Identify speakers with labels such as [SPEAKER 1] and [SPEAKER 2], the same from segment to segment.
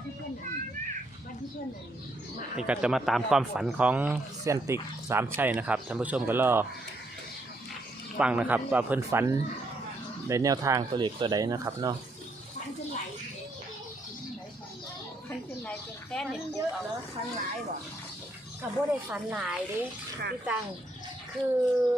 [SPEAKER 1] นี่ก็จะมาตามความฝันของเซียนติ๊กสามชัยนะครับท่านผู้ชมก็รอฟังนะครับว่าเพิ่นฝันในแนวทางตัวเลขตัวใดนะครับเนาะ
[SPEAKER 2] มันจะไหลเป็นแป้นเยอะแล้วฟันหลายบ่กับบ่ได้ฟันหลายดิพี่ตังคือ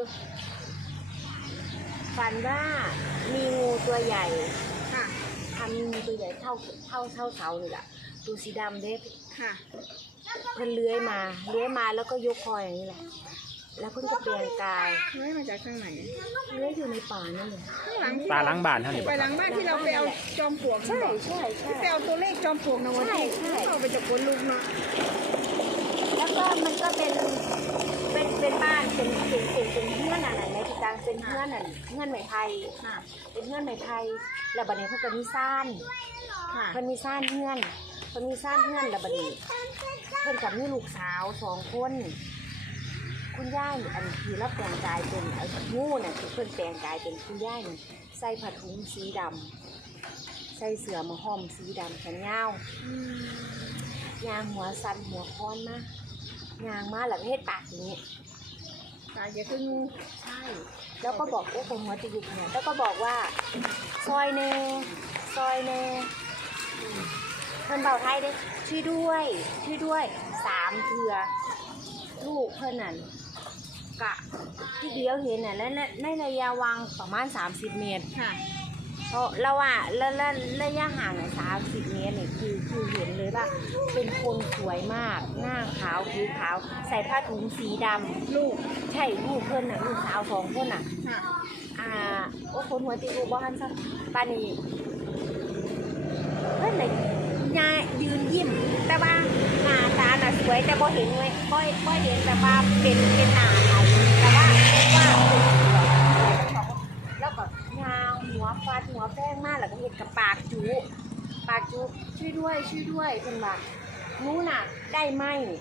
[SPEAKER 2] ฝันว่ามีงูตัวใหญ่ค่ะทำงูตัวใหญ่เท่าเสานี่แหละตัวสีดำเด็กค่ะเพิ่นเลื้อยมาแล้วก็ยกคออย่างนี้แหละแล้วเพิ่นก็เปลี่ยนกาย
[SPEAKER 3] เลื้อยมาจากทางไหน
[SPEAKER 2] เลื้อยอยู่ในป่านั่นเลย
[SPEAKER 3] ข้างหลัง
[SPEAKER 1] ป่าหลังบ้านท่าน
[SPEAKER 3] ไปหลังบ้านที่เราไปเอาจอมปลวก
[SPEAKER 2] ใช่
[SPEAKER 3] ไปเอาตัวเลขจอมปลวกนะวันที่เราไปจากคนลุกเนาะ
[SPEAKER 2] แล้วก็มันก็เป็นบ้านเป็นเฮือนอะไรในที่ต่างเป็นเฮือนไม้ไผ่เป็นเฮือนไม้ไผ่แล้วบัดนี้เพิ่นก็มีซ่านเพิ่นมีซ่านเฮือนแล้วบัดนี้เพิ่นกับมีลูกสาว2คนคุณย่าอันที่รับแต่งกายเป็นไอ้งูน่ะที่เพิ่นแต่งกายเป็นคุณย่านี่ใส่ผ้าถุงสีดำใส่เสื้อมาห่มสีดำแขนยาวยางหัวสันหัวค้อนมายางมาแล้วเฮ็ดปากอย่างนี้
[SPEAKER 3] ปากจะขึ้น
[SPEAKER 2] ใช่แล้วก็บอกว่าคนหัวจะหยุดเนี่ยแล้วก็บอกว่าซอยเนเพิ่นเบาไทยเด้ช่วยด้วย3 เทื่อลูกเพิ่นนั่นกะที่เดียวเห็นน่ะและในระยะวางประมาณ30 เมตรค่ะเพราะเราอะระยะห่างเนี่ย30 เมตรนี่คือเห็นเลยว่าเป็นคนสวยมากหน้าขาวผิวขาวใส่ผ้าถุงสีดำลูกใช่ลูกเพิ่นน่ะลูกสาว2 คนน่ะโอ้คนหัวตีรูบ้านซะปานีเพิ่นเลยยืนยิ้มแต่ว่าหน้าตาน่ะสวยแต่บ่เห็นไว้บ่เห็นแต่ว่าเป็นหน้าเราแต่ว่าเป็นสวยแล้วก็ยาวหัวฟาดหัวแป้งมากแล้วก็เห็นกับปากจุช่วยด้วยเป็นว่านู้น่ะได้ไหม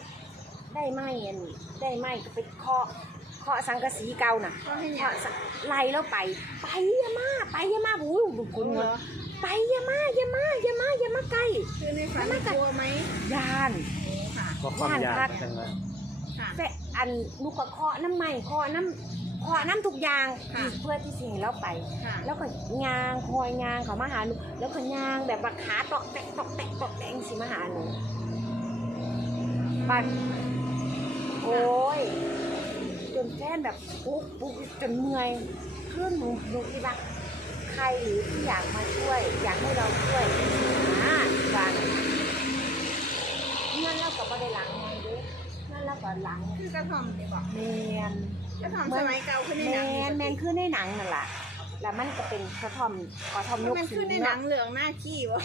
[SPEAKER 2] ก็ไปเคาะสังกะสีเก่าน่ะเคาะไล่แล้วไปอย่ามาบู๊บุคุณไปอย่ามาใกล้
[SPEAKER 3] คือในฝันกลัวไหม
[SPEAKER 2] ย่านพักแต่อันลูกก็เคาะน้ำใหม่เคาะน้ำทุกอย่างเพื่อที่สิ่งเราไปแล้วก็ยางคอยยางเขามาหาหนูแล้วก็ยางแบบว่าขาตอกแตกสิมาหาหนูบัดโอ้ยจนแฟนแบบปุ๊บจนเมื่อยเครื่องหนูที่ว่าใครหรือที่อยากมาช่วยอยากให้เราช่วยฟังเงินเราก็ไม่ได้หลังไงเด้เงินเราก็หลัง
[SPEAKER 3] คือกระท่อมนี่บอก
[SPEAKER 2] แมน
[SPEAKER 3] กระท่อมสมัยเก่าขึ้นในหนัง
[SPEAKER 2] แมนขึ้นในหนังนั่นแหละแล้วมันก็เป็นกระท่อมยก
[SPEAKER 3] สูงมันขึ้นในหนังเหลืองหน้าขี้วะ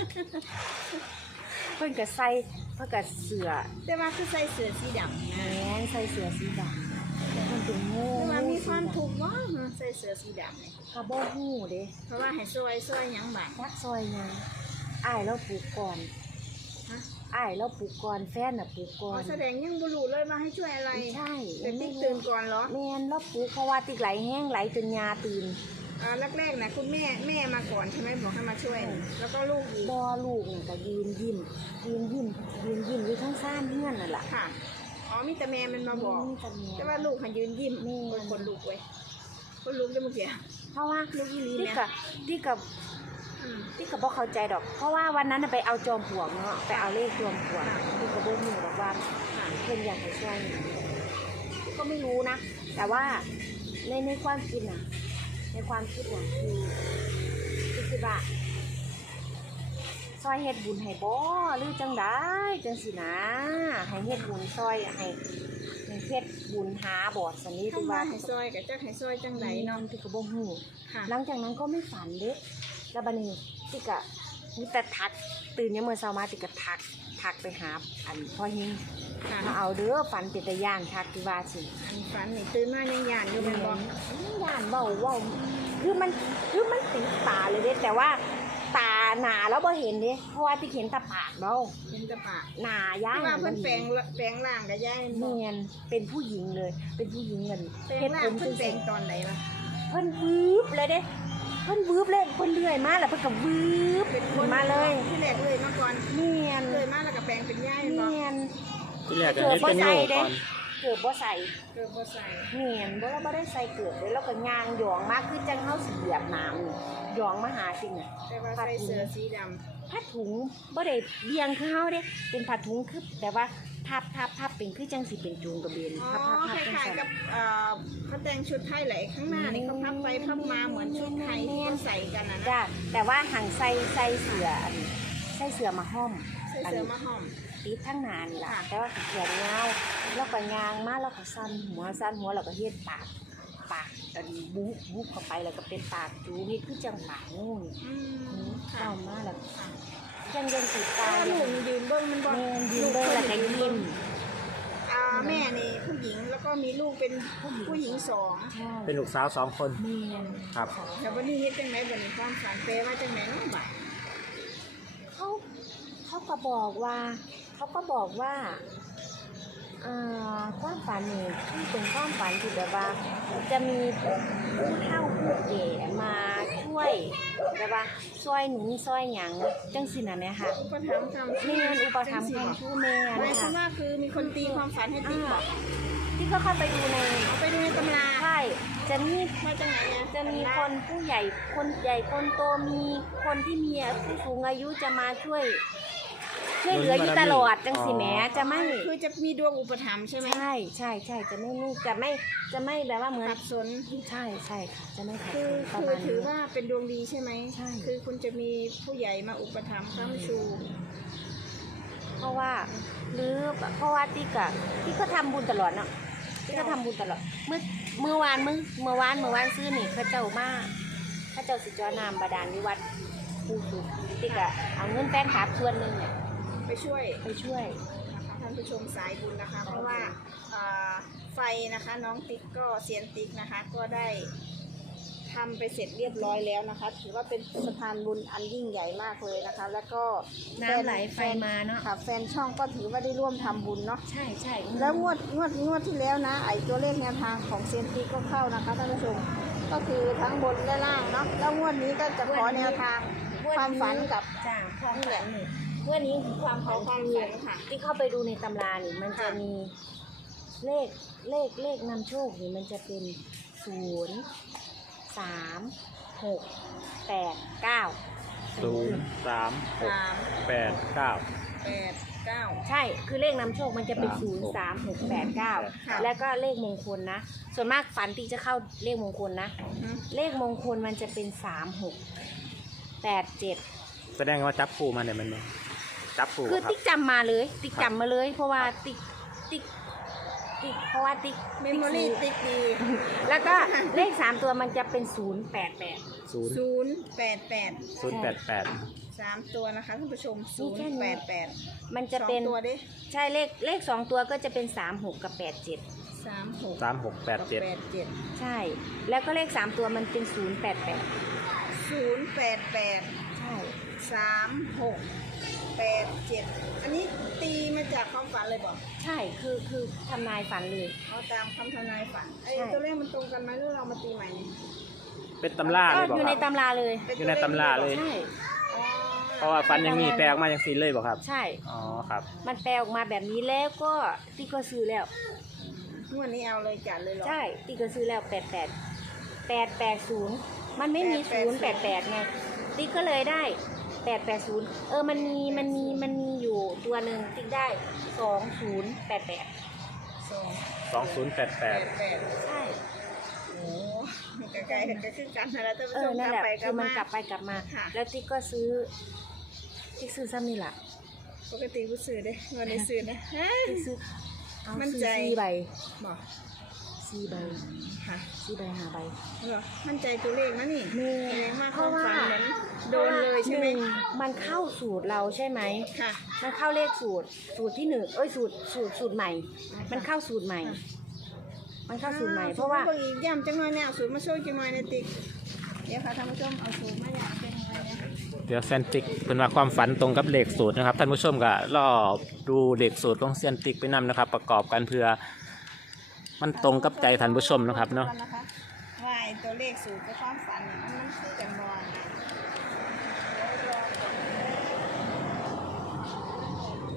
[SPEAKER 2] เพิ่นก็ใส่เพิ่นก็เสือ
[SPEAKER 3] แต่ว่าคือใส่เสื้อสีดำ
[SPEAKER 2] แมนใส่เสือสีดำมันเป็นงู
[SPEAKER 3] แต่ว่ามีความถูกว่าใส่เสื้อสีดำเนี่ย
[SPEAKER 2] กระบอกหูเด้
[SPEAKER 3] เพราะว่าให้ซอยยังบาด
[SPEAKER 2] ซอยยังอ้ายแล้วปลูกก่อนอ้ายแล้วปลูกก่อนแฟนน่ะปลูกก่อน
[SPEAKER 3] แสดงยังบุรุษเลยมาให้ช่วยอะไร
[SPEAKER 2] ใช่
[SPEAKER 3] แต่ติ๊กตื่นก่อนเหรอ
[SPEAKER 2] แม่นแล้วปลูกเพราะว่าติ๊กไหลแห้งไหลจนยาตื่น
[SPEAKER 3] แรกๆนะคุณแม่มาก่อนใช่ไหมบอกให้มาช่วยแล้วก็ลูกอีก
[SPEAKER 2] ลูกเนี่ยก็ยืนยิ้มอยู่ทั้งซ่านเฮือนนั่นแหละ
[SPEAKER 3] ค่ะมีแต่แม่มันมาบอกแต่ว่าลูกมันยืนยิ้มคนลูกไว้คนลูกจะมาเกี่ย
[SPEAKER 2] เพราะว่า
[SPEAKER 3] ลูกอีลี
[SPEAKER 2] เนี่ยที่กับบ่เข้าใจดอกเพราะว่าวันนั้นไปเอาจอมปลวกเนาะไปเอาเลขจอมปลวกที่กับโบหนูบอกว่าเพื่อนอยากให้ช่วยก็ไม่รู้นะแต่ว่าในความคิดน่ะในความคิดน่ะคือว่าซอยเฮ็ดบุญให้บ่หรือจังได้จังสินะให้เฮ็ดบุญซอยให้เฮ็ดบุญหาบอดสันนี้
[SPEAKER 3] ที่ว่าให้ซอยกับเจ้าให้ซอยจังไดเนาะ
[SPEAKER 2] ที่กับบ่ฮู้หลังจากนั้นก็ไม่ฝันเด้แล้วบัดนี้ที่กะมีแต่ทักตื่นยังเมื่อเช้ามาที่กะทักไปหาอันพ่อหิงมาเอาเด้อฝันเป็นตาย่านทักที่ว่าสิ
[SPEAKER 3] อันฝันนี่ตื่นมายังย่านอยู่แม่นบ่
[SPEAKER 2] ย่านเว้าคือมันติดตาเลยเด้แต่ว่าตาหนาแล้วบ่เห็นเด้เพราะว่าที่เห็นตาปากเรา
[SPEAKER 3] เห็นตาปาก
[SPEAKER 2] หนาย่าน
[SPEAKER 3] ว่าเพิ่นแปลงร่างกับย่าย
[SPEAKER 2] เนียนเป็นผู้หญิงเลยเป็นผู้หญิงเงิน
[SPEAKER 3] เฮ็ดผมเพิ่นแปลงตอนไหนล่ะ
[SPEAKER 2] เพิ่นวืบเลยเด้เพิ่นวืบเลยเพิ่นเลื่อยมาแล้วเพิ่นก็วืบ
[SPEAKER 3] เป็นคน
[SPEAKER 2] มาเลย
[SPEAKER 3] ที่แรกเลยมาก่อน
[SPEAKER 2] เนียน
[SPEAKER 3] มาแล้วก็แปลงเป็นย่าย
[SPEAKER 2] เนี
[SPEAKER 3] บ่
[SPEAKER 2] ยน
[SPEAKER 1] ที่แรกก็เฮ็ดเป็นโง่ก่อน
[SPEAKER 2] เกือบบ่ใส่
[SPEAKER 3] เกิดบ่ใส่
[SPEAKER 2] เนียนบ่เราบ่ได้ใส่เกือบเลยแล้วก็ย่างหยองมากคือจังเฮาสิเหยียบน้ำนี่หยองมาหาจริงน่ะ
[SPEAKER 3] แต่ว่าใส่เสื้อสีดำ
[SPEAKER 2] ผ้าถุงบ่ได้เบียงคือเฮาเด้เป็นผ้าถุงคือแต่ว่าพับเป็นคือจังสิเป็นจูงกระเบน
[SPEAKER 3] อ๋อ
[SPEAKER 2] พับ
[SPEAKER 3] ค
[SPEAKER 2] จัง
[SPEAKER 3] ล้าย
[SPEAKER 2] ซั่น
[SPEAKER 3] ๆกับเขาแต่งชุดไทยแหละข้างหน้านี่เขาพับไปพับมาเหมือนชุดไทยที่เขาใส่กันนะ
[SPEAKER 2] จ้ะแต่ว่าหังใส่เสืออันใส่เสือมาห้อม
[SPEAKER 3] ใส่เสื้อมาห่ม
[SPEAKER 2] ติดทั้งนานล่ะ
[SPEAKER 3] ค่ะ
[SPEAKER 2] แต่ว่าเขียนยาวแล้วก็ยางมาแล้วก็สั้นหัวแล้วก็เฮ็ดปากอันบุเข้าไปแล้วก็เป็นปากจูนี่คือจังปากงูนี่
[SPEAKER 3] อืมค่ะ
[SPEAKER 2] เข้ามาแล้ว
[SPEAKER 3] ค่ะ
[SPEAKER 2] ยังติดตา
[SPEAKER 3] ถ้า
[SPEAKER 2] อ
[SPEAKER 3] ลู
[SPEAKER 2] ยู่
[SPEAKER 3] กยืนเบิ้งมันบ่
[SPEAKER 2] แม่ยืนเบิ่งแล้วก็ยิ้ม
[SPEAKER 3] แม่นี่ผู้หญิงแล้วก็มีลูกเป็นผู้หญิงสอง
[SPEAKER 2] ใช่
[SPEAKER 1] เป็นลูกสาว2 คน
[SPEAKER 2] แม่น
[SPEAKER 1] ครับ
[SPEAKER 3] แต่วันนี้เฮ็ดจังไหนบัดนี้ความฝันเปว่าจังไหนเนาะบ่า
[SPEAKER 2] เขาก็บอกว่าความฝันนี่ที่เป็นความฝันที่แบบว่าจะมีผู้เฒ่าผู้แก่มาช่วยแบบว่าช่วยหนุนช่วยหยังจังสิน่ะแม่ค่ะ
[SPEAKER 3] อุปถัมภ์คำ
[SPEAKER 2] แม่นอุปถัมภ์
[SPEAKER 3] จัง
[SPEAKER 2] คำ
[SPEAKER 3] สิ
[SPEAKER 2] ชู้แม่
[SPEAKER 3] หมาย
[SPEAKER 2] นะ
[SPEAKER 3] ความ
[SPEAKER 2] คะ
[SPEAKER 3] ว่าคือมีคนตีความฝันให้ติ๊กบอก
[SPEAKER 2] ที่เขาเข้าไปดูใน
[SPEAKER 3] เอาไปดูในตำรา
[SPEAKER 2] ใช่จะมี
[SPEAKER 3] ว่าจังไหนเนี่ย
[SPEAKER 2] จะมีคนผู้ใหญ่คนโตมีคนที่มีผู้สูงอายุจะมาช่วยเหลืออยู่ตลอดจังสิแหมจะไม่
[SPEAKER 3] คือจะมีดวงอุปถัมภ์ใช่ไหม
[SPEAKER 2] ใช่จะไม่แบบว่าเหมือน
[SPEAKER 3] ขัดสน
[SPEAKER 2] ใช่ค่ะจะไม่ขัด
[SPEAKER 3] คือ
[SPEAKER 2] ประ
[SPEAKER 3] คือ
[SPEAKER 2] มาณ
[SPEAKER 3] ถือ
[SPEAKER 2] นี้
[SPEAKER 3] ว่าเป็นดวงดีใช่ไหม
[SPEAKER 2] ใช่
[SPEAKER 3] คือคุณจะมีผู้ใหญ่มาอุปถัมภ์ค้ำชู
[SPEAKER 2] เพราะว่าติ๊กก็ทำบุญตลอดเนาะติ๊กก็ทำบุญตลอดเมื่อวานซื้อนี่เขาเจ้าสิจอน้ำบาดาลวิวัฒน์ปูสุติ๊กอะเอาเงินแฟนคลับส่วนหนึ่งเนี่ย
[SPEAKER 3] ไปช่วย
[SPEAKER 2] ไปช่วย
[SPEAKER 3] นะคะท่านผู้ชมสายบุญนะคะ เพราะว่าไฟนะคะน้องติ๊กก็เซียนติ๊กนะคะ ก็ได้ทำไปเสร็จเรียบร้อยแล้วนะคะ ถือว่าเป็นสะพานบุญอันยิ่งใหญ่มากเลยนะคะ แล้วก็
[SPEAKER 2] น้ำไหลไฟมาเนาะ
[SPEAKER 3] ค่ะแฟนช่องก็ถือว่าได้ร่วมทำบุญเนาะ
[SPEAKER 2] ใช่
[SPEAKER 3] แล้วงวดที่แล้วนะไอตัวเลขแนวทางของเซียนติ๊กก็เข้านะคะท่านผู้ชมก็คือทั้งบนและล่างเนาะแล้วงวดนี้ก็จะขอแนวทางความฝันกับ
[SPEAKER 2] จ้าความฝันนี่เมื่อนี้ความ
[SPEAKER 3] ขอความ
[SPEAKER 2] คือ
[SPEAKER 3] ฝันค่ะ
[SPEAKER 2] ที่เข้าไปดูในตำรานี่มันจะ
[SPEAKER 3] ค่ะ
[SPEAKER 2] มีเลขนำโชคนี่มันจะเป็น0 3 6 8 9
[SPEAKER 1] 0 3 6 8 9
[SPEAKER 3] 8 9
[SPEAKER 2] ใช่คือเลขนำโชคมันจะเป็น
[SPEAKER 1] 3
[SPEAKER 2] 0 3 6 8
[SPEAKER 3] ค่ะ
[SPEAKER 2] 9 แล้วก็เลขมงคลนะส่วนมากฝันที่จะเข้าเลขมงคลนะเลขมงคลมันจะเป็น3 6 8 7
[SPEAKER 1] แสดงว่าจับคู่มาเนี่ยมันเนี่ยจับคู่
[SPEAKER 2] คือ
[SPEAKER 1] ครับ
[SPEAKER 2] ติ๊กจำมาเลย ติ๊กจำมาเลย เพราะว่าติ๊กเพราะว่าติ๊ก
[SPEAKER 3] เมมโมรี่
[SPEAKER 2] ติ๊ก
[SPEAKER 3] ติ๊กดี
[SPEAKER 2] แล้วก็เลข3ตัวมันจะเป็น0 8 8
[SPEAKER 1] 0
[SPEAKER 3] 088
[SPEAKER 1] 088
[SPEAKER 3] 3ตัวนะคะท่านผู้ชม
[SPEAKER 2] นี่แค่นี้
[SPEAKER 3] 088
[SPEAKER 2] มันจะเป็น
[SPEAKER 3] 2ตัวดิ
[SPEAKER 2] ใช่เลข2ตัวก็จะเป็น3 6กับ8 7
[SPEAKER 3] 36
[SPEAKER 1] 3 6 8 7
[SPEAKER 3] 87
[SPEAKER 2] ใช่ แล้วก็เลข3ตัวมันเป็น0 8 8
[SPEAKER 3] 088
[SPEAKER 2] ใช่
[SPEAKER 3] 3687อันนี้ตีมาจากความฝันเลยบอก
[SPEAKER 2] ใช่คือทำนายฝันเลย
[SPEAKER 3] เอาตามคำทำนายฝันไอ้
[SPEAKER 2] ใช่
[SPEAKER 3] ตัวเลขมันตรงกันไหมหรือเรามาตีใหม่เนี่ย
[SPEAKER 1] เป็นตำรา
[SPEAKER 2] ก็
[SPEAKER 1] เลยบอก
[SPEAKER 2] อยู่
[SPEAKER 1] ค
[SPEAKER 2] ใน
[SPEAKER 1] รับ
[SPEAKER 2] ตำราเลย
[SPEAKER 1] อยู่ในตำราเลย
[SPEAKER 2] ใช่
[SPEAKER 3] อ๋อ
[SPEAKER 1] เพราะว่าฟันอย่างนี้แปลออกมาอย่างซีเลยบอกครับ
[SPEAKER 2] ใช่
[SPEAKER 1] อ๋อครับ
[SPEAKER 2] มันแปลออกมาแบบนี้แล้วก็ติ๊กก็ซื้อแล้ว
[SPEAKER 3] งวดนี้เอาเลยจัดเลยเหรอ
[SPEAKER 2] ใช่ติ๊กก็ซื้อแล้ว880มันไม่มี 088ไงติ๊กก็เลยได้880มันมีอยู่ตัวหนึ่งติ๊กได้2088
[SPEAKER 1] 2088
[SPEAKER 2] ใช่
[SPEAKER 3] โอ้ไกลๆกันก็คือกันนะท่านผู้ชม
[SPEAKER 2] นั่น
[SPEAKER 3] ก
[SPEAKER 2] แห
[SPEAKER 3] ลั
[SPEAKER 2] ละ
[SPEAKER 3] บไปก
[SPEAKER 2] คื
[SPEAKER 3] ลับ
[SPEAKER 2] อมัน
[SPEAKER 3] มาก
[SPEAKER 2] ลับไปกลับมา
[SPEAKER 3] ค่ะ
[SPEAKER 2] แล้วติ๊กซื้อซ้ำนี่แหละ
[SPEAKER 3] ปกติผู้ซื้อเด้วันนี้ซื้อนะฮะ
[SPEAKER 2] ติ๊กซื้อเอา
[SPEAKER 3] มั่น
[SPEAKER 2] ซื้อ
[SPEAKER 3] ใจ
[SPEAKER 2] 4 ใบ
[SPEAKER 3] บอก
[SPEAKER 2] 4 ใบ
[SPEAKER 3] ค่ะ
[SPEAKER 2] 4 ใบ5 ใบ
[SPEAKER 3] เหรอมั่นใจตัวเลขนะนี่
[SPEAKER 2] แม่
[SPEAKER 3] แสดงว่า
[SPEAKER 2] เพ
[SPEAKER 3] ควา
[SPEAKER 2] ราะ
[SPEAKER 3] ม
[SPEAKER 2] ว่า
[SPEAKER 3] ฝันเหมือนโดนเลยใช่ไหม
[SPEAKER 2] นึ่งมันเข้าสูตรเราใช่ไหม
[SPEAKER 3] ค่ะ
[SPEAKER 2] มันเข้าเลขสูตรที่หนึ่งสูตรใหม่ มันเข้าสูตรใหม่ มันเข้าสูตรใหม่ เพราะว่า
[SPEAKER 3] สูตอีกย่ำจังหน่อยเนี่ยเอาสูตรมาโชว์จังหน่อยในติ๊กเดี๋ยวค่ะท่านผู้ชมเอาสูตรมาอย่างเป็นยังไงเนี่ย
[SPEAKER 1] เดี๋ยวเซียนติกเป็นว่าความฝันตรงกับเลขสูตรนะครับท่านผู้ชมก็รอดูเลขสูตรของเซียนติกไปนำนะครับ ประกอบกันเพื่อมันตรงกับใจท่านผู้ชมนะครับเนาะ
[SPEAKER 3] ว่าไอ้ตัวเลขสูตรกับความฝันเนี่ยมันคือกันบอลนะ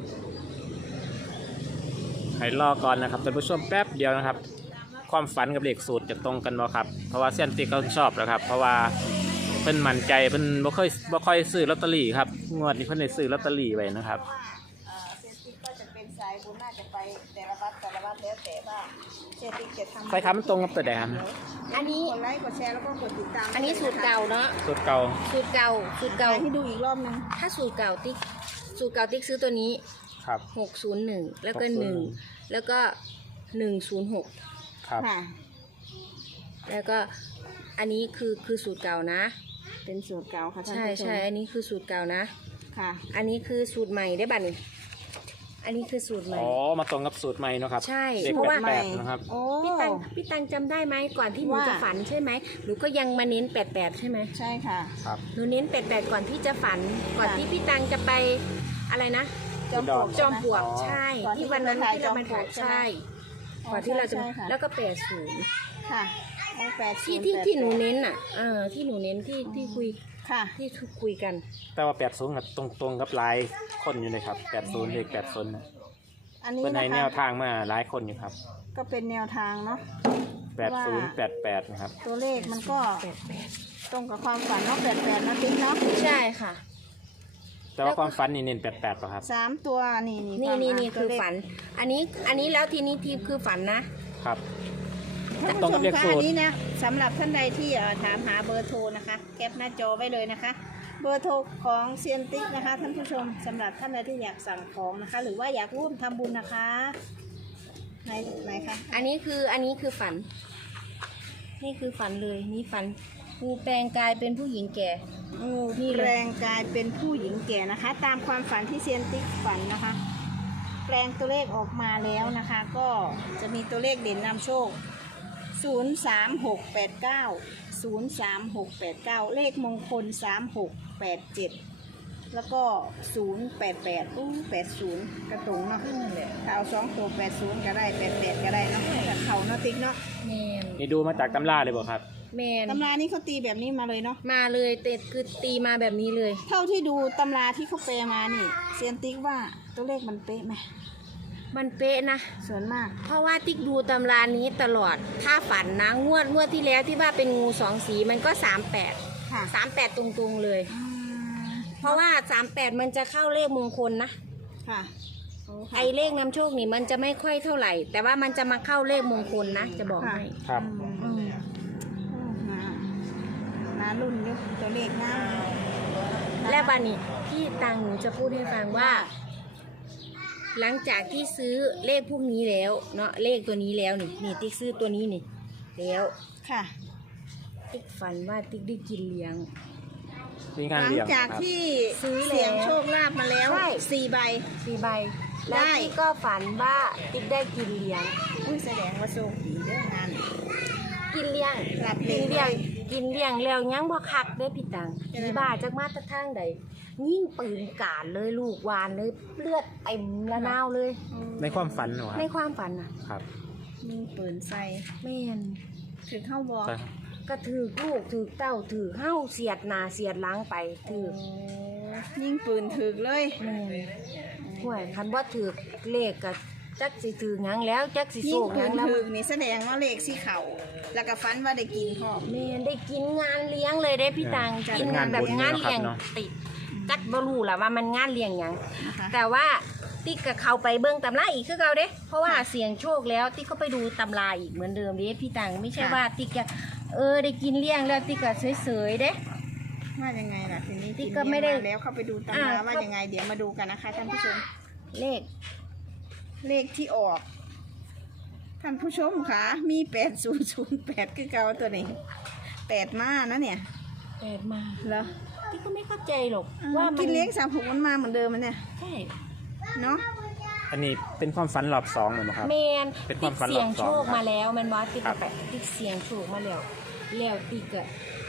[SPEAKER 1] ให้รอก่อนนะครับท่านผู้ชมแป๊บเดียวนะครับ ความฝันกับเลขสูตรจะตรงกันบ่ครับเพราะว่าเซียนติ๊กเขาชอบนะครับ เพราะว่าเพิ่นมั่นใจเพิ่นบ่ค่อยซื้อลอตเตอรี่ครับงวดนี้เพิ่นได้ซื้อลอตเตอรี่ไว้นะครับ
[SPEAKER 3] เซนติกก็จะเป็นสายบุญน่าจะไปแต่ละวัดแล้วแต่ว่าเซนติกจะทำ
[SPEAKER 1] ใครทำมันตรงกับตัวใดครับ
[SPEAKER 2] อันนี้
[SPEAKER 3] กดไลค์กดแชร์แล้วก็กดติดตาม
[SPEAKER 2] อันนี้สูตรเก่าเนาะ
[SPEAKER 1] สูตรเก่า
[SPEAKER 2] สูตรเก่า
[SPEAKER 3] ให้ดูอีกรอบนึง
[SPEAKER 2] ถ้าสูตรเก่าติ๊กซื้อตัวนี้
[SPEAKER 1] ครับ
[SPEAKER 2] 601 แล้วก็ 1 แล้วก็ 106
[SPEAKER 1] ครับ
[SPEAKER 3] ค่ะ
[SPEAKER 2] แล้วก็อันนี้คือสูตรเก่านะ
[SPEAKER 3] เป็นสูตรเก่าค่ะท่าน
[SPEAKER 2] ใช่
[SPEAKER 3] ผู้ชม
[SPEAKER 2] ใช่อันนี้คือสูตรเก่านะ
[SPEAKER 3] ค่ะ
[SPEAKER 2] อันนี้คือสูตรใหม่ได้บัดนี้อันนี้คือสูตรใหม่
[SPEAKER 1] อ๋อมาตรงกับสูตรใหม่เนาะครับ
[SPEAKER 2] ใช่
[SPEAKER 1] เลข
[SPEAKER 2] เพราะว่า
[SPEAKER 1] แปดๆนะครับ
[SPEAKER 3] โอ้
[SPEAKER 2] พี่ตังจำได้ไหมก่อนที่หนู
[SPEAKER 3] ว่า
[SPEAKER 2] จะฝันใช่ไหมหนูก็ยังมาเน้น88ใช่ไหม
[SPEAKER 3] ใช่ค่ะ
[SPEAKER 1] ครับ
[SPEAKER 2] หนูเน้น88ก่อนที่จะฝัน ก่อนที่พี่ตังจะไปอะไรนะ
[SPEAKER 3] จอมปลวก
[SPEAKER 2] จอมปลวก
[SPEAKER 1] อ๋อ
[SPEAKER 2] ใช่
[SPEAKER 3] ก่อนที่
[SPEAKER 2] ที่วันนั้น
[SPEAKER 3] จะไปถ่าย
[SPEAKER 2] ที่เราไปถ่าย
[SPEAKER 3] จอมปลวกใช่ไหม
[SPEAKER 2] ใช่
[SPEAKER 3] อ๋อ
[SPEAKER 2] ก่อนที่เราจะ
[SPEAKER 3] ใช่ค่ะ
[SPEAKER 2] แล้วก็80
[SPEAKER 3] ค่ะโอ้
[SPEAKER 2] ที่หนูเน้นอ่ะที่หนูเน้นที่คุย
[SPEAKER 3] ค่ะ
[SPEAKER 2] ที่คุยกัน
[SPEAKER 1] แต่ว่า80กับตรงกับหลายคนอยู่เลยครับ80เลข80นะ
[SPEAKER 3] อันนี้
[SPEAKER 1] เพิ่นให้
[SPEAKER 3] นะ
[SPEAKER 1] แนว
[SPEAKER 3] คะ
[SPEAKER 1] ทางมาหลายคนอยู่ครับ
[SPEAKER 3] ก็เป็นแนวทางเนาะ
[SPEAKER 1] 8088นะครับ
[SPEAKER 3] ตัวเลขมันก็
[SPEAKER 2] 88
[SPEAKER 3] ตรงกับความฝันเนาะ88นะติ๊กเนาะ
[SPEAKER 2] ใช่ค่ะ
[SPEAKER 1] แต่ว่าความฝันนี่เน้น88ป่ะครับ
[SPEAKER 3] 3ตัวนี่
[SPEAKER 2] นี่
[SPEAKER 3] ตาม
[SPEAKER 2] นี่
[SPEAKER 3] ตั
[SPEAKER 2] คื
[SPEAKER 3] ว
[SPEAKER 2] อ
[SPEAKER 3] เลข
[SPEAKER 2] ฝัน อันนี้แล้วทีนี้ทีคือฝันนะครับ
[SPEAKER 3] ท่าน
[SPEAKER 1] ตรง
[SPEAKER 3] ผู้ช
[SPEAKER 1] กับ
[SPEAKER 3] ม
[SPEAKER 1] เลข
[SPEAKER 3] คะ
[SPEAKER 1] สู
[SPEAKER 3] อั
[SPEAKER 1] ต
[SPEAKER 3] น
[SPEAKER 1] ร
[SPEAKER 3] นี้นะสำหรับท่านใดที่ถามหาเบอร์โทรนะคะแคปหน้าจอไว้เลยนะคะ เบอร์โทรของเซียนติ๊กนะคะท่านผู้ชมสำหรับท่านใดที่อยากสั่งของนะคะ หรือว่าอยากร่วมทำบุญนะคะไหนคะ
[SPEAKER 2] อันนี้คือฝัน นี่คือฝันเลยนี่ฝันงูแปลงกายเป็นผู้หญิงแก่
[SPEAKER 3] งู
[SPEAKER 2] นี่เลย
[SPEAKER 3] แปลงกายเป็นผู้หญิงแก่นะคะ ตามความฝันที่เซียนติ๊กฝันนะคะ แปลงตัวเลขออกมาแล้วนะคะ ก็จะมีตัวเลขเด่นนำโชค 03689 03689 เลขมงคล 3687 แล้วก็ 088อู้80 กระตุงเนาะถ้าเอา2ตัว80 ก็ได้ 88 ก็ได้เนาะแต่เขาเนาะติ๊กเนาะ
[SPEAKER 2] แมน
[SPEAKER 1] นี่ดูมาจากตำราเลยบ่ครับ
[SPEAKER 2] แมน
[SPEAKER 3] ตำรานี้เขาตีแบบนี้มาเลยเนาะ
[SPEAKER 2] มาเลยเตะคือตีมาแบบนี้เลย
[SPEAKER 3] เท่าที่ดูตำราที่เขาแปลมานี่เซียนติ๊กว่าตัวเลขมันเป๊ะไหม
[SPEAKER 2] มันเป๊ะนะ
[SPEAKER 3] ส่วนมาก
[SPEAKER 2] เพราะว่าติ๊กดูตำรานี้ตลอด ถ้าฝันนะงวดที่แล้วที่ว่าเป็นงูสองสีมันก็ 38
[SPEAKER 3] ค่ะ
[SPEAKER 2] 38ตรงๆเลย เพราะว่า 38 มันจะเข้าเลขมงคลนะ
[SPEAKER 3] ค่ะ
[SPEAKER 2] ไอเลขนำโชคนี่มันจะไม่ค่อยเท่าไหร่ แต่ว่ามันจะมาเข้าเลขมงคลนะ จะบอกให้
[SPEAKER 1] ครับ
[SPEAKER 3] มารุ่นเยอะตัวเลขนะ
[SPEAKER 2] และบานี้พี่ตังหนูจะพูดให้ฟังว่า หลังจากที่ซื้อเลขพวกนี้แล้วเนาะเลขตัวนี้แล้วนี่ติ๊กซื้อตัวนี้นี่แล้ว
[SPEAKER 3] ค่ะ
[SPEAKER 2] ติ๊กฝันว่าติ๊กได้กินเลี้ยง
[SPEAKER 1] มี
[SPEAKER 3] ห
[SPEAKER 1] งาน
[SPEAKER 3] ลัง
[SPEAKER 1] เลี้ยง
[SPEAKER 3] จาก
[SPEAKER 1] ครับ
[SPEAKER 3] ที่
[SPEAKER 2] ซื้อแล้ว
[SPEAKER 3] เสียงโชคลาภมาแล้ว
[SPEAKER 2] ใช่
[SPEAKER 3] 4 ใบ
[SPEAKER 2] 4 ใบ แล้ว
[SPEAKER 3] ได้
[SPEAKER 2] ติ๊กก็ฝันว่าติ๊กได้กินเลี้ยง
[SPEAKER 3] อุ้ยแสดงว่าโชคดีเรื่องงาน
[SPEAKER 2] กินเลี้ยง
[SPEAKER 3] หลับ
[SPEAKER 2] กิน
[SPEAKER 3] เล
[SPEAKER 2] เลี้ยง
[SPEAKER 3] ย
[SPEAKER 2] กินเลี้ยงแล้วยังบ่คักได้พี่ตัง
[SPEAKER 3] เป็นไง
[SPEAKER 2] พี่บ้าจากมาตะทางใดยิ่งปืนกาดเลยลูกวานเลยเลือดเต็มละนาวเลย
[SPEAKER 1] ในความฝันเหรอค
[SPEAKER 2] ใน
[SPEAKER 1] รับ
[SPEAKER 2] ความฝันน่ะ
[SPEAKER 1] ครับ
[SPEAKER 3] ยิงปืนใส่
[SPEAKER 2] แม่น
[SPEAKER 3] ถึงเข้าบอก
[SPEAKER 1] แต่
[SPEAKER 2] ก็ถือลูกถือเต้าถือเฮ้าเสียดหน้าเสียดหลังไปถือ
[SPEAKER 3] ยิงปืนถึกเลย
[SPEAKER 2] แม่นห่วยคันว่าถือเลขก็จักสิถือหยังแล้วจักสิ
[SPEAKER 3] ยิ
[SPEAKER 2] โศ
[SPEAKER 3] ง
[SPEAKER 2] กห
[SPEAKER 3] ปื
[SPEAKER 2] ยั
[SPEAKER 3] น
[SPEAKER 2] งแล้ว
[SPEAKER 3] ถึกนี่แสดงว่าเลขสีเขาแล้วก็ฟันว่าได้กินพ่อ
[SPEAKER 2] แม่นได้กินงานเลี้ยงเลยได้พี่ตัง
[SPEAKER 3] จ้ะ
[SPEAKER 2] กินงานแบบงานเลี้ยงติดจักบ่รู้ล่ะว่ามันงานเลี้ยงหยัง
[SPEAKER 3] นะคะ
[SPEAKER 2] แต่ว่าติ๊กก็เข้าไปเบิ่งตำราอีกคือเก่าเด้เพราะว่าเสียงโชคแล้วติ๊กก็ไปดูตำราอีกเหมือนเดิมเด้พี่ตังไม่ใช่ว่าติ๊กจะได้กินเลี้ยงแล้วติ๊กก็เฉยๆเด้
[SPEAKER 3] ว่ายังไงล่ะทีนี้
[SPEAKER 2] ที่ก็ไม่ได้
[SPEAKER 3] กินเลี้ยงาแล้วเข้าไปดูตำราว่ายังไง เดี๋ยวมาดูกันนะคะท่านผู้ชม
[SPEAKER 2] เลข
[SPEAKER 3] เลขที่ออก ท่านผู้ชมค่ะมี8008คือเก่าตัวนี้8มานะเนี่ย
[SPEAKER 2] 8มา
[SPEAKER 3] เหรอ
[SPEAKER 2] ติ๊กก็ไม่เข้าใจหรอก
[SPEAKER 3] ว่า
[SPEAKER 2] ว่ามั
[SPEAKER 3] กิ
[SPEAKER 2] น
[SPEAKER 3] นเลี้ยง36มันมาเหมือนเดิมมันเนี่ย
[SPEAKER 2] ใช่
[SPEAKER 3] เนาะ
[SPEAKER 1] อันนี้เป็นความฝันรอบสองเหรอครับ
[SPEAKER 2] แมน
[SPEAKER 1] เป็นค
[SPEAKER 2] ติ๊
[SPEAKER 1] วาม
[SPEAKER 2] ก
[SPEAKER 1] ฝัน
[SPEAKER 2] เสียง
[SPEAKER 1] รอบส
[SPEAKER 2] โช
[SPEAKER 1] อง
[SPEAKER 2] คมาแล้วแมันว่าติ๊ก
[SPEAKER 1] ครับ
[SPEAKER 2] ก็ติ๊กเสียงโชคมาแล้วแล้วติ๊กอะ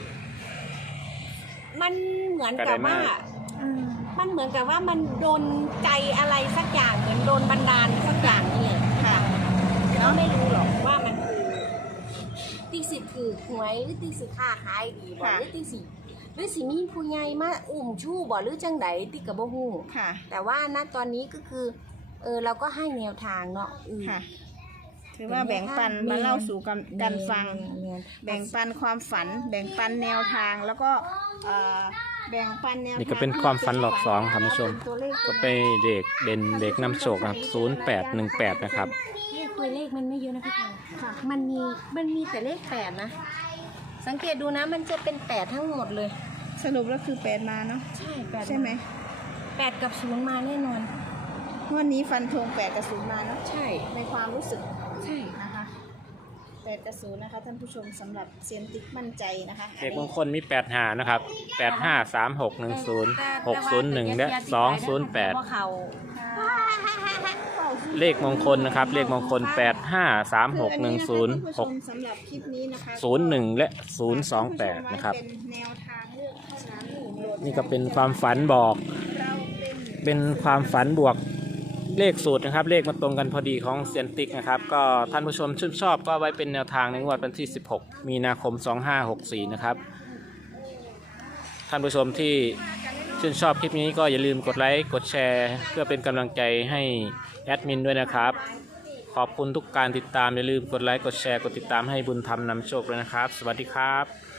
[SPEAKER 2] มันเหมือนกับว่า มันเหมือนกับว่ามันโดนใจอะไรสักอย่างเหมือนโดนบันดาลสักอย่างนี่แหละ
[SPEAKER 3] ค่ะ
[SPEAKER 2] เราไม่รู้หรอกว่ามันคือติ๊กสิคือหวยหรือติ๊กสิค้าขายดีบ่
[SPEAKER 3] ค่ะ
[SPEAKER 2] หรือติ๊กสิหรือสิมีผู้ใหญ่มาอุ้มชู้บ่หรือจังใดติ๊กก็บ่ฮู้
[SPEAKER 3] ค่ะ
[SPEAKER 2] แต่ว่าณตอนนี้ก็คือเราก็ให้แนวทางเนาะ
[SPEAKER 3] ค่ะ ถือว่าแบ่งปันมาเล่าสู่กันฟัง แบ่งปันความฝัน แบ่งปันแนวทางแล้วก็แบ่งปันแนวทาง
[SPEAKER 1] นี่ก็เป็นความฝันหลอกสองท่านผู้ชม ก็ไปเด็กเด่นเด็กนำโชคนะครับ0818นะครับ
[SPEAKER 2] ตัวเลขมันไม่เยอะนะพี่ตังค่ะมันมีแต่เลข8นะสังเกตดูนะมันจะเป็น8ทั้งหมดเลย
[SPEAKER 3] สรุปแล้วคือ8มาเนาะ
[SPEAKER 2] ใช่8
[SPEAKER 3] ใช่ไหม
[SPEAKER 2] 8กับ0มาแน่นอน
[SPEAKER 3] วันนี้ฟันธง8กับ0มาเนาะ
[SPEAKER 2] ใช่
[SPEAKER 3] ในความรู้สึก
[SPEAKER 2] ใช่
[SPEAKER 3] นะคะ8กับ0นะคะท่านผู้ชมสำหรับเซียนติ๊กมั่นใจนะคะ
[SPEAKER 1] เลขมงคลมี85นะครับ853610 601และ208
[SPEAKER 2] เขา
[SPEAKER 1] เลขมงคลนะครับเลขมงคล853610
[SPEAKER 3] สำหรับคลิปนี้นะคะ
[SPEAKER 1] 61และ028นะครับ
[SPEAKER 3] เป็นแนวทางเลือกเท่านั้น
[SPEAKER 1] นี่ก็เป็นความฝันบอก
[SPEAKER 3] เราเป็น
[SPEAKER 1] ความฝันบวกเลขสูตรนะครับ เลขมาตรงกันพอดีของเซียนติ๊กนะครับ ก็ท่านผู้ชมชื่นชอบก็ไว้เป็นแนวทางในงวดวันที่16มีนาคม2564นะครับท่านผู้ชมที่ชื่นชอบคลิปนี้ก็อย่าลืมกดไลค์กดแชร์เพื่อเป็นกำลังใจให้แอดมินด้วยนะครับ ขอบคุณทุกการติดตามอย่าลืมกดไลค์กดแชร์กดติดตามให้บุญธรรมนำโชคเลยนะครับ สวัสดีครับ